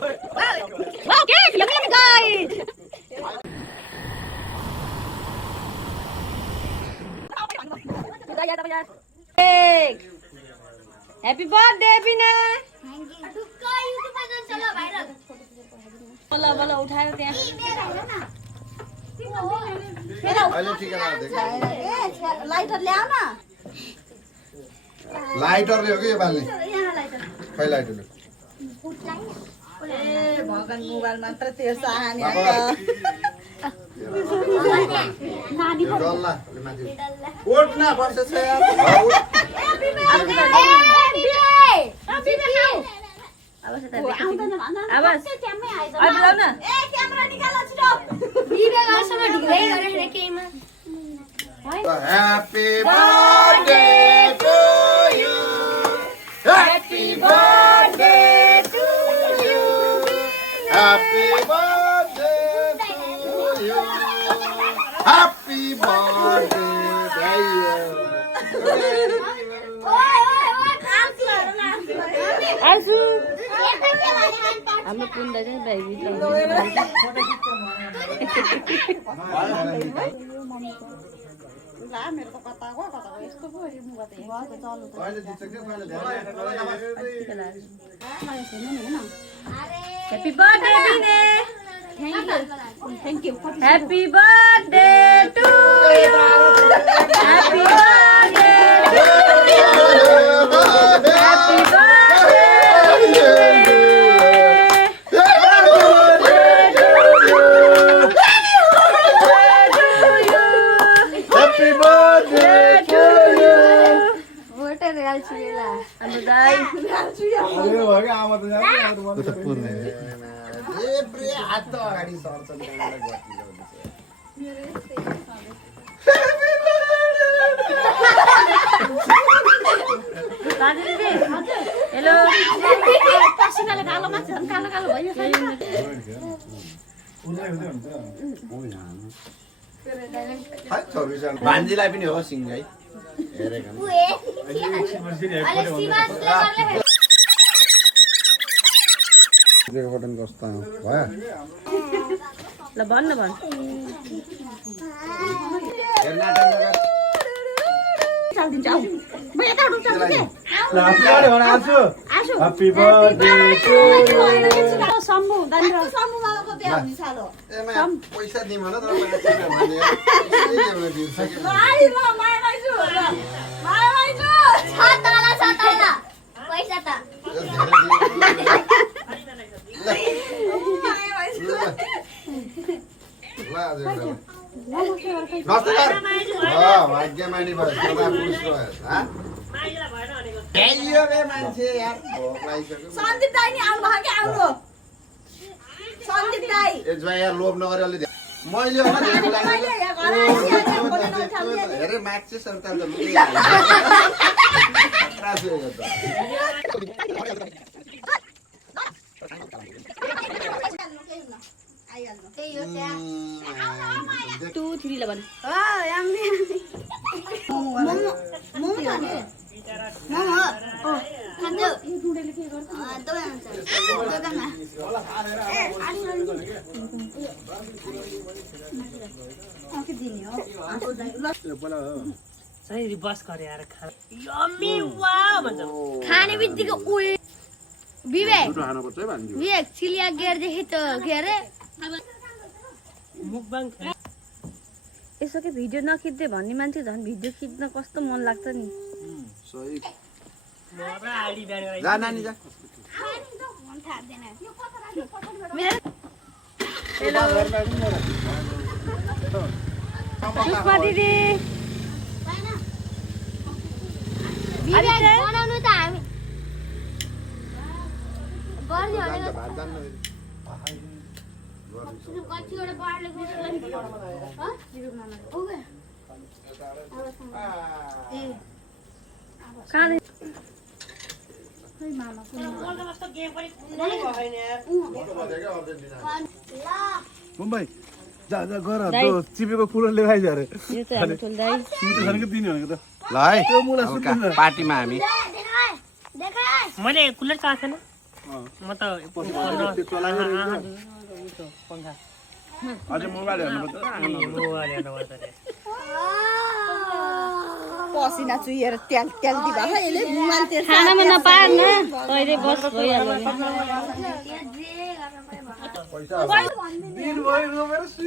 Okay, yummy guys. Happy birthday, Bina. बोला बोला उठाएर त्यहाँ अहिले ठिक है लाइटर ल्याउ न लाइटरले हो कि यो बाल्ने खै लाइटर ए भगवान मोबाइल मात्र तेर्छ हानी नानी डल्ला उठ न बस्छ छ यार आउँदैन भन आवाज अहिले लाउ न ए क्यामेरा निकाल छिटो भिडियो गर्छमा ढिलै गरेर केहीमा Happy birthday to you. Happy birthday to you. Happy birthday to you. Happy birthday to आजु हाम्रो पुन्दा चाहिँ भाइ भित्र ला मेरो त कता गयो यस्तो पो मुगा त चल्नु त Happy birthday Bine Thank you Happy birthday to you Happy birthday to you Happy birthday Hello. Pasinale kaalo macam kaalo भयो भान्जीलाई पनि हो सिंगाई हेरेको बटन कस्तो भयो ल भन्न भन चल्दिन्छ आउ म यता उठ्छु Happy birthday to you. सम्मु दाइरो सम्मु बाबाको बिहा हुने छालो पैसा दिम न तर पैसा भने भाइ म माया भाइजु माया भाइजु छतला पैसा त भाग्यमानी भयो सदा पुरुष भयो सन्दीप दाइ नि आउनु भयो कि आउनु सन्दीप दाइ यार लोभ नगरे अलि मैले हेरे माग्छ सरकार त टू थ्री ल भन खाने बित्तिकै उयो विवेक विवेक चिलिया गेरदेखि त के अरे यसो के भिडियो नखिच्दै भन्ने मान्छे झन् भिडियो खिच्न कस्तो मन लाग्छ नि जा नानी जा पुष्पा दिदी विवेक बनाउनु त हामी गर्ने भनेको कतिवटा बाढले मुम्बई जा जा गर त्यो चिपेको कुरो ल्याइ जा रे यो चाहिँ हाम्रो ठुल दाइ सुते खानेको दिने भनेको त ल है त्यो मुला सुत्दैन पार्टीमा हामी देखाइ मैले कुलर चाहिएको छैन म त त्यो चलाएको रहेछ पंखा अझै मोबाइल हेर्नुपर्छ मोबाइल हेर्नुपर्छ रे पसिना चुहिएर तेल तेल दिभा यसले मोबाइल तेल खानामा नपाएर न कहिले बस भइहाल्यो पैसा दिन भयो मेरो